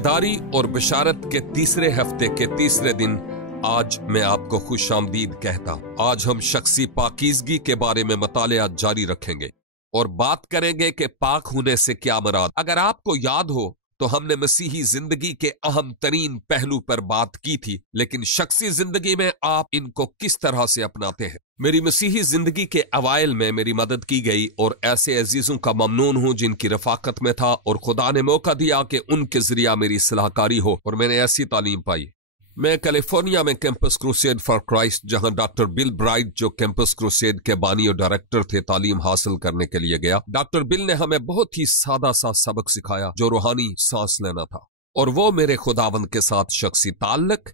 बेदारी और बशारत के तीसरे हफ्ते के तीसरे दिन आज मैं आपको खुश आमदीद कहता हूं। आज हम शख्सी पाकीज़गी के बारे में मतालिया जारी रखेंगे और बात करेंगे कि पाक होने से क्या मुराद। अगर आपको याद हो तो हमने मसीही जिंदगी के अहम तरीन पहलू पर बात की थी, लेकिन शख्सी जिंदगी में आप इनको किस तरह से अपनाते हैं। मेरी मसीही जिंदगी के अवाइल में मेरी मदद की गई और ऐसे अजीजों का ममनून हूं जिनकी रफाकत में था और खुदा ने मौका दिया कि उनके जरिया मेरी सलाहकारी हो और मैंने ऐसी तालीम पाई। मैं कैलिफोर्निया में कैंपस क्रूसेड फॉर क्राइस्ट, जहां डॉक्टर बिल ब्राइट जो कैंपस क्रूसेड के बानी और डायरेक्टर थे, तालीम हासिल करने के लिए गया। डॉक्टर बिल ने हमें बहुत ही सादा सा सबक सिखाया जो रूहानी सांस लेना था, और वो मेरे खुदावंद के साथ शख्सी ताल्लुक,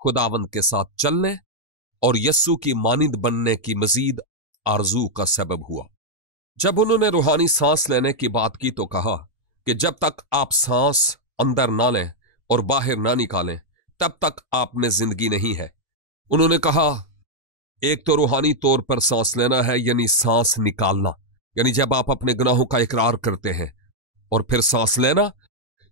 खुदावंद के साथ चलने और यस्सु की मानिंद बनने की मजीद आरजू का सबब हुआ। जब उन्होंने रूहानी सांस लेने की बात की तो कहा कि जब तक आप सांस अंदर ना लें और बाहर ना निकालें तब तक आप में जिंदगी नहीं है। उन्होंने कहा एक तो रूहानी तौर पर सांस लेना है, यानी सांस निकालना, यानी जब आप अपने गुनाहों का इकरार करते हैं, और फिर सांस लेना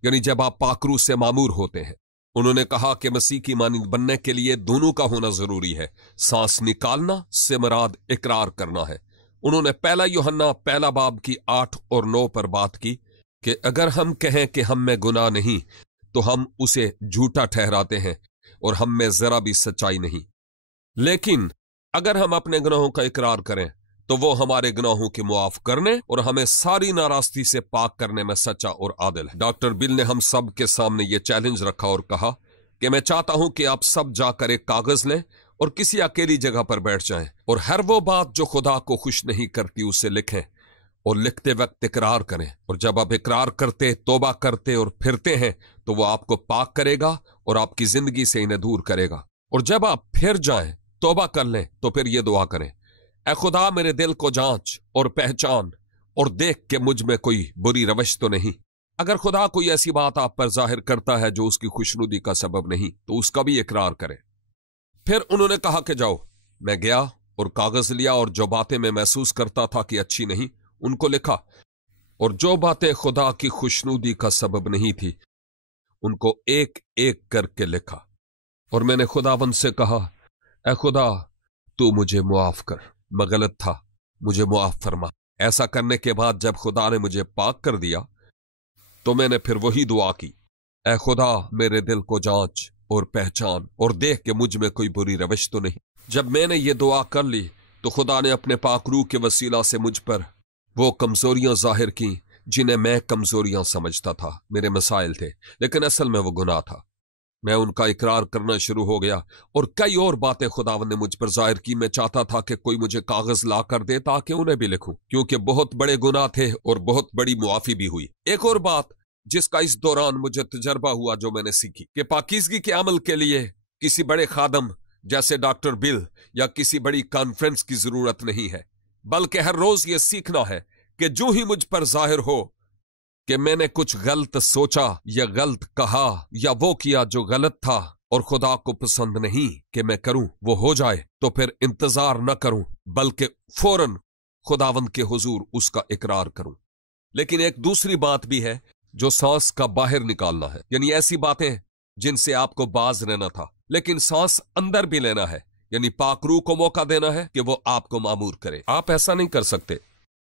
यानी जब आप पाकरू से मामूर होते हैं। उन्होंने कहा कि मसीह की मानिंद बनने के लिए दोनों का होना जरूरी है। सांस निकालना से मुराद इकरार करना है। उन्होंने पहला यूहन्ना पहला बाब की 8 और 9 पर बात की कि अगर हम कहें कि हम में गुनाह नहीं तो हम उसे झूठा ठहराते हैं और हम में जरा भी सच्चाई नहीं। लेकिन अगर हम अपने गुनाहों का इकरार करें तो वो हमारे गुनाहों के मुआफ करने और हमें सारी नाराजगी से पाक करने में सच्चा और आदिल है। डॉक्टर बिल ने हम सब के सामने ये चैलेंज रखा और कहा कि मैं चाहता हूं कि आप सब जाकर एक कागज लें और किसी अकेली जगह पर बैठ जाएं और हर वो बात जो खुदा को खुश नहीं करती उसे लिखें और लिखते वक्त इकरार करें। और जब आप इकरार करते, तौबा करते और फिरते हैं तो वो आपको पाक करेगा और आपकी जिंदगी से इन्हें दूर करेगा। और जब आप फिर जाएं, तौबा कर लें, तो फिर ये दुआ करें, ऐ खुदा मेरे दिल को जांच और पहचान और देख के मुझ में कोई बुरी रवश तो नहीं। अगर खुदा कोई ऐसी बात आप पर जाहिर करता है जो उसकी खुशनुदी का सबब नहीं तो उसका भी इकरार करें। फिर उन्होंने कहा कि जाओ। मैं गया और कागज लिया और जो बातें मैं महसूस करता था कि अच्छी नहीं उनको लिखा, और जो बातें खुदा की खुशनुदी का सबब नहीं थी उनको एक एक करके लिखा। और मैंने खुदावंद से कहा, ऐ खुदा तू मुझे मुआफ कर, मैं गलत था, मुझे मुआफ फरमा। ऐसा करने के बाद जब खुदा ने मुझे पाक कर दिया तो मैंने फिर वही दुआ की, ऐ खुदा मेरे दिल को जांच और पहचान और देख के मुझ में कोई बुरी रविश तो नहीं। जब मैंने ये दुआ कर ली तो खुदा ने अपने पाक रूह के वसीला से मुझ पर वो कमजोरियां जाहिर की जिन्हें मैं कमजोरियां समझता था, मेरे मसाइल थे, लेकिन असल में वो गुनाह था। मैं उनका इकरार करना शुरू हो गया और कई और बातें खुदावंद ने मुझ पर जाहिर की। मैं चाहता था कि कोई मुझे कागज ला कर दे ताकि उन्हें भी लिखूं, क्योंकि बहुत बड़े गुनाह थे और बहुत बड़ी मुआफी भी हुई। एक और बात जिसका इस दौरान मुझे तजर्बा हुआ जो मैंने सीखी कि पाकीज़गी के अमल के लिए किसी बड़े खादम जैसे डॉक्टर बिल या किसी बड़ी कॉन्फ्रेंस की जरूरत नहीं है, बल्कि हर रोज ये सीखना है कि जो ही मुझ पर जाहिर हो कि मैंने कुछ गलत सोचा या गलत कहा या वो किया जो गलत था और खुदा को पसंद नहीं कि मैं करूं वो हो जाए, तो फिर इंतजार न करूं बल्कि फौरन खुदावंद के हुजूर उसका इकरार करूं। लेकिन एक दूसरी बात भी है जो सांस का बाहर निकालना है, यानी ऐसी बातें जिनसे आपको बाज रहना था लेकिन सांस अंदर भी लेना है, यानी पाक रूह को मौका देना है कि वो आपको मामूर करे। आप ऐसा नहीं कर सकते।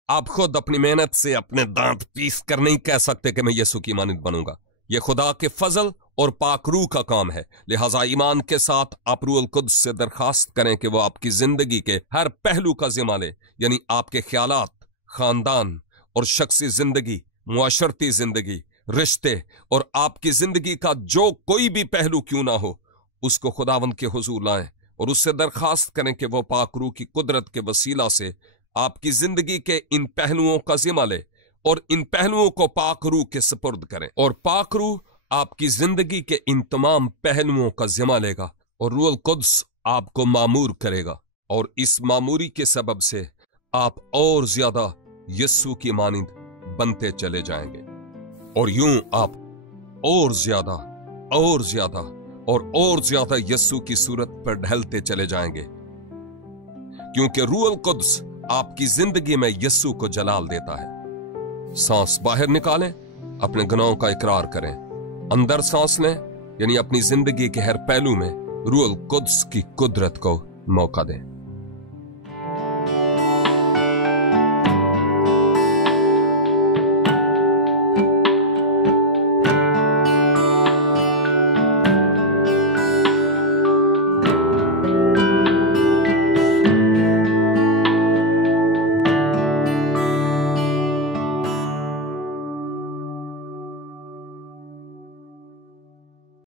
आप खुद अपनी मेहनत से अपने दांत पीस कर नहीं कह सकते कि मैं यीशु की मानिंद बनूंगा। यह खुदा के फजल और पाक रूह का काम है। लिहाजा ईमान के साथ आप रूहुल कुद्स से दरखास्त करें कि वो आपकी जिंदगी के हर पहलू का जिम्मा ले, यानी आपके ख्यालात, खानदान और शख्सी जिंदगी, मुआशरती जिंदगी, रिश्ते और आपकी जिंदगी का जो कोई भी पहलू क्यों ना हो उसको खुदावंद के हुजूर लाएं और उससे दरखास्त करें कि वो पाक रूह की कुदरत के वसीला से आपकी जिंदगी के इन पहलुओं का जिम्मा ले और इन पहलुओं को पाक रूह के सुपुर्द करें, और पाक रूह आपकी जिंदगी के इन तमाम पहलुओं का जिम्मा लेगा और रूहुल कुद्स आपको मामूर करेगा, और इस मामूरी के सबब से आप और ज्यादा यीशु की मानिंद बनते चले जाएंगे, और यूं आप और ज्यादा और ज्यादा और ज्यादा यीशु की सूरत पर ढलते चले जाएंगे, क्योंकि रूहुल कुद्स आपकी जिंदगी में यीशु को जलाल देता है। सांस बाहर निकालें, अपने गुनाहों का इकरार करें अंदर सांस लें, यानी अपनी जिंदगी के हर पहलू में रूह अल कुद्स की कुदरत को मौका दें।